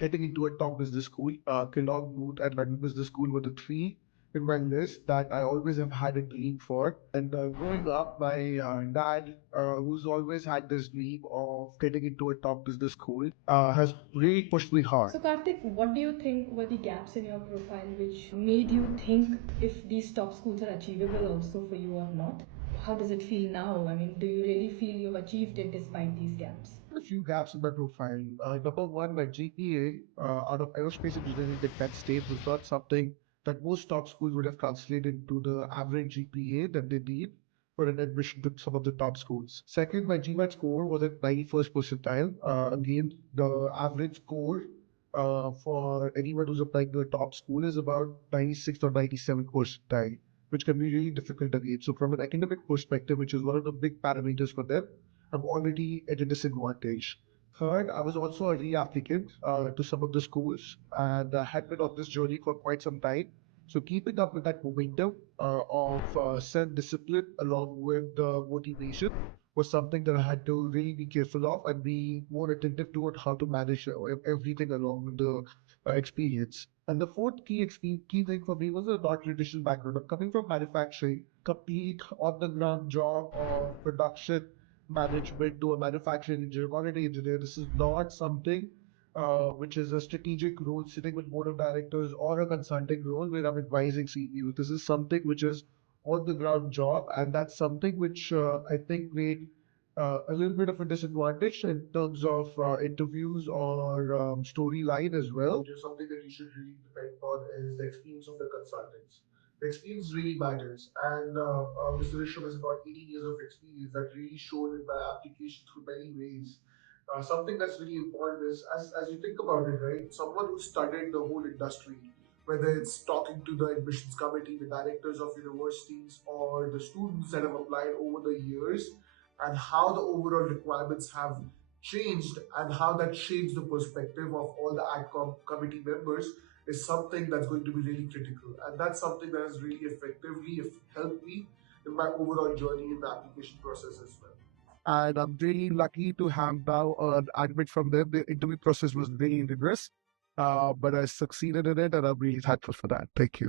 getting into a top business school. Kellogg, Booth, and London Business School were the three in my list that I always have had a dream for. And growing up, my dad, who's always had this dream of getting into a top business school, has really pushed me hard. So, Kartik, what do you think were the gaps in your profile which made you think if these top schools are achievable also for you or not? How does it feel now? I mean, do you really feel you've achieved it despite these gaps? A few gaps in my profile. Number one, my GPA out of aerospace engineering defense state was not something that most top schools would have translated into the average GPA that they need for an admission to some of the top schools. Second, my GMAT score was at 91st percentile. Again, the average score for anyone who's applying to a top school is about 96 or 97 percentile, which can be really difficult again. So from an academic perspective, which is one of the big parameters for them, I'm already at a disadvantage. Third, I was also a re-applicant to some of the schools and had been on this journey for quite some time. So keeping up with that momentum of self-discipline along with motivation was something that I had to really be careful of and be more attentive toward how to manage everything along the experience. And the fourth key thing for me was a non-traditional background. I'm coming from manufacturing, complete on-the-ground job of production management to a manufacturing engineer, quality engineer. This is not something which is a strategic role sitting with board of directors or a consulting role where I'm advising CEOs. This is something which is on the ground job, and that's something which I think made a little bit of a disadvantage in terms of interviews or storyline as well. Which is something that you should really depend on is the experience of the consultants. The experience really matters, and Mr. Rishabh has about 18 years of experience that really showed in my application through many ways. Something that's really important is, as you think about it, right? Someone who studied the whole industry, whether it's talking to the admissions committee, the directors of universities, or the students that have applied over the years, and how the overall requirements have changed and how that shapes the perspective of all the AdCom committee members is something that's going to be really critical. And that's something that has really effectively helped me in my overall journey in the application process as well. And I'm really lucky to have now an admit from them. The interview process was really rigorous, but I succeeded in it, and I'm really thankful for that. Thank you.